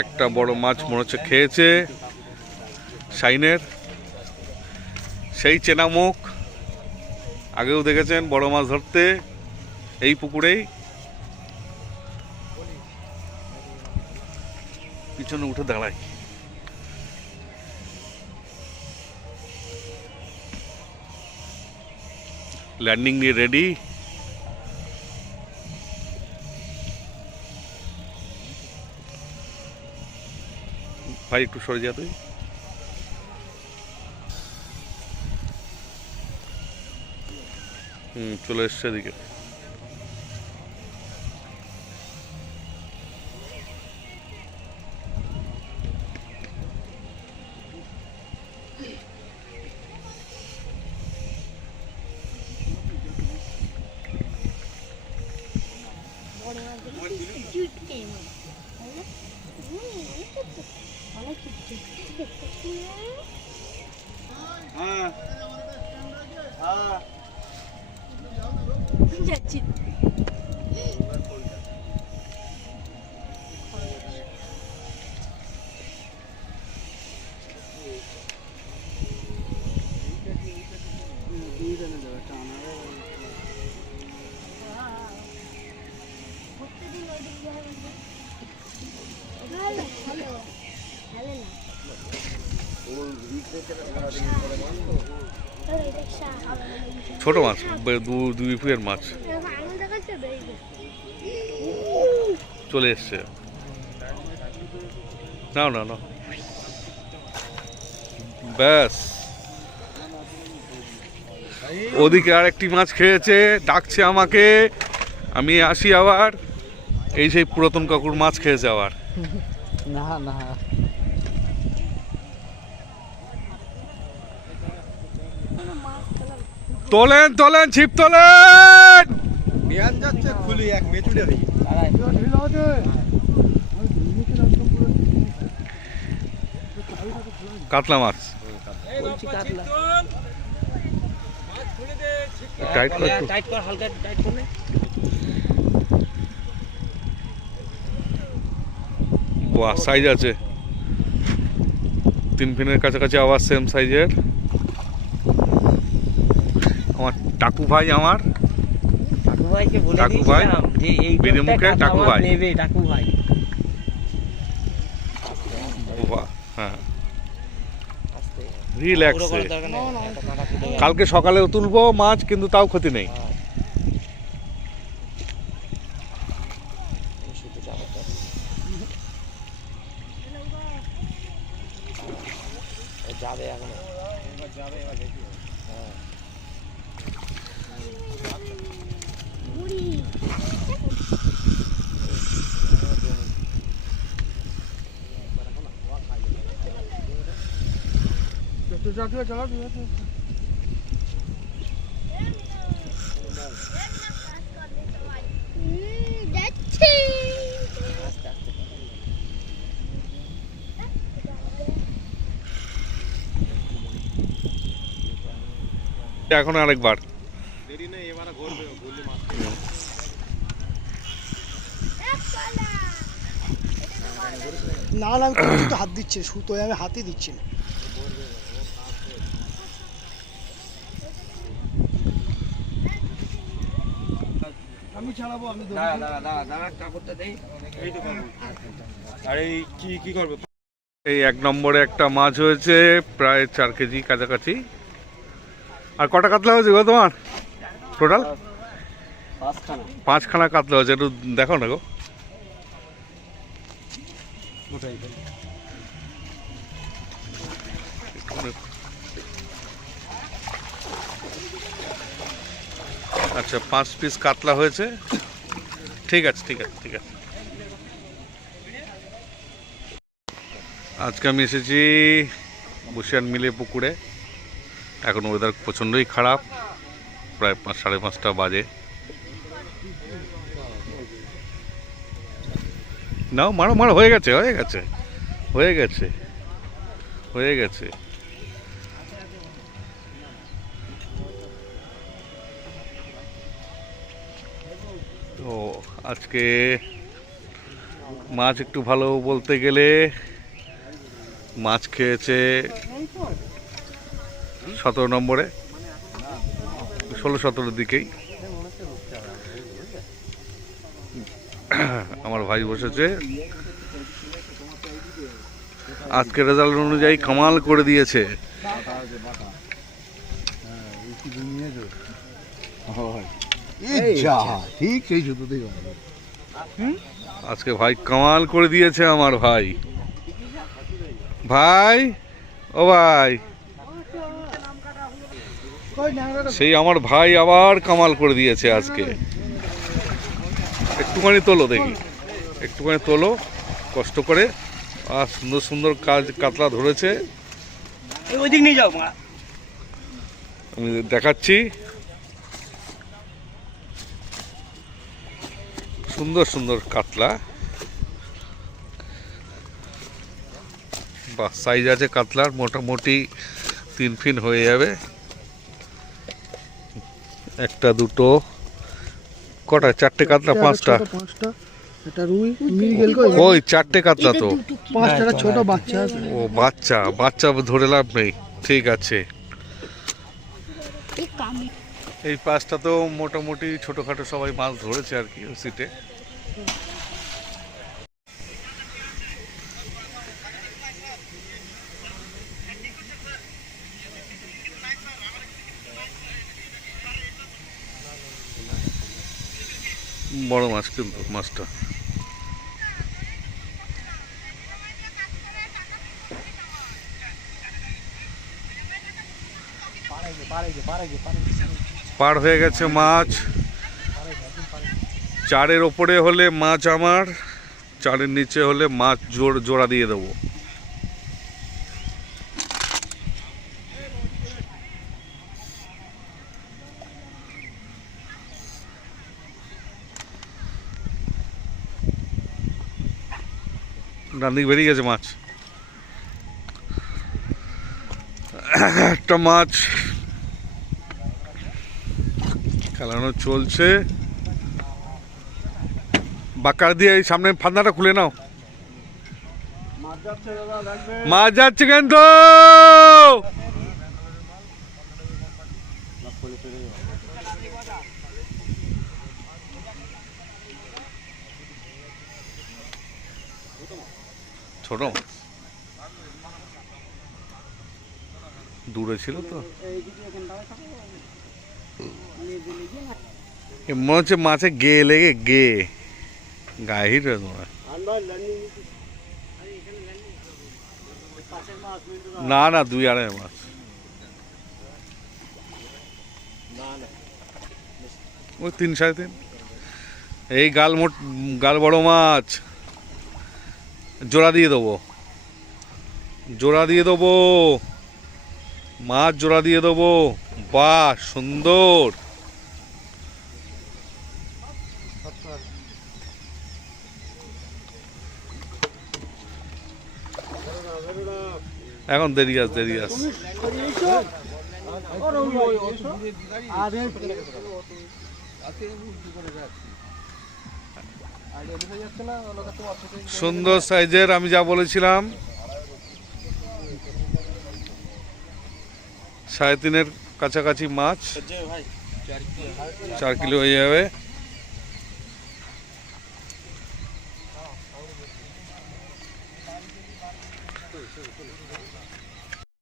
একটা বড় মাছ মনে হচ্ছে খেয়েছে শাইনের, সেই চেনা মুখ, আগেও দেখেছেন বড় মাছ ধরতে এই পুকুরেই। পিছনে উঠে দাঁড়ায়, ল্যান্ডিং নিয়ে রেডি। ভাই একটু সরে যা তুই। চলে এসছে এদিকে। ছোট মাছ, দুই ফুটের মাছ চলে এসছে। না না না, ব্যাস ওদিকে আর একটি মাছ খেয়েছে, ডাকছে আমাকে, আমি আসি আবার। এই সেই পুরাতন কাকুর মাছ খেয়েছে আবার। না না, তোলেন তোলেন, ছিপ তোলেন। যাচ্ছে খুলি এক মেচুড়ে কাতলা মাছ, টাইট কর একটু। হালকা টাইট করলে বাহ, সাইজ আছে 3 ফিনের কাছাকাছি, আবার সেম সাইজের। আমার টাকু ভাই, আমার টাকু ভাইকে বলে টাকু ভাই, দিয়েছিলাম যে এই বিরিমুখে টাকু ভাই নেবে। টাকু ভাই, বাহ, হ্যাঁ রিল্যাক্সে। কালকে সকালেও তুলবো মাছ, কিন্তু তাও ক্ষতি নেই। যাবে এখন, এখন আরেকবার না না, আমি তো হাত দিচ্ছি, সুতোয় আমি হাতই দিচ্ছি না। আমি ছাড়াবো, আমি কাপড়টা দেই। আরে কি করবে? এই 1 নম্বরে একটা মাছ হয়েছে প্রায় 4 কেজি কাছাকাছি। আর কটা কাতলা হয়েছে গো তোমার টোটাল? 5খানা কাতলা হয়েছে, একটু দেখো না গো। আচ্ছা, 5 পিস কাতলা হয়েছে। ঠিক আছে ঠিক আছে ঠিক আছে। আজকে আমি এসেছি বসিয়ান মিলে পুকুরে। এখন ওয়েদার প্রচণ্ডই খারাপ, প্রায় 5:30 বাজে। নাও, মারো মারো, হয়ে গেছে হয়ে গেছে হয়ে গেছে হয়ে গেছে। তো আজকে মাছ একটু ভালো বলতে গেলে মাছ খেয়েছে 17 নম্বরে, 16-17 দিকেই আমার ভাই বসেছে। আজকের রেজাল্ট অনুযায়ী কামাল করে দিয়েছে। আজকে ভাই কামাল করে দিয়েছে আমার ভাই। ভাই ও ভাই, সেই আমার ভাই আবার কামাল করে দিয়েছে আজকে। একটুখানি তোলো দেখি, একটুখানি তোলো কষ্ট করে। আর সুন্দর সুন্দর কাতলা ধরেছে, ওই দিক নিয়ে যাও মা। আমি দেখাচ্ছি। সুন্দর সুন্দর কাতলা, বা সাইজ আছে কাতলার মোটামুটি 3 ফিট হয়ে যাবে। একটা দুটো কটা, 4টে কাতলা, 5টা? এটা রুই মৃগেল কই? ওই 4টে কাতলা তো। 5টা ছোট বাচ্চা আছে। ও বাচ্চা, বাচ্চা ধরে লাভ নেই। ঠিক আছে, এই পাঁচটা তো মোটামুটি ছোটখাটো সবাই মাছ ধরেছে আর কি সিটে। বড় মাছ কিন্তু মাছটা। পার হয়ে গেছে মাছ। 4-এর ওপরে হলে মাছ আমার, 4-এর নিচে হলে মাছ জোড়া দিয়ে দেবো। ডান দিকে বেরিয়ে গেছে মাছ। একটা মাছ খেলানো চলছে। বাঁকার দিয়ে এই সামনে ফান্দাটা খুলে নাও। মাছ যাচ্ছে কিন্তু, ছোট দূরে ছিল তো। মনে হচ্ছে মাছে গে লেগে গায়ে হিট হয়ে তোমার। না না, 2-2.5 মাছ। ওই 3-3.5। এই গাল বড় মাছ জোড়া দিয়ে দেবো, জোড়া দিয়ে দেবো, মাছ জোড়া দিয়ে দেবো। বাহ সুন্দর। এখন দেরি আছে। সুন্দর সাইজের, আমি যা বলেছিলাম 3.5-এর কাছাকাছি মাছ, 4 কিলো হয়ে যাবে।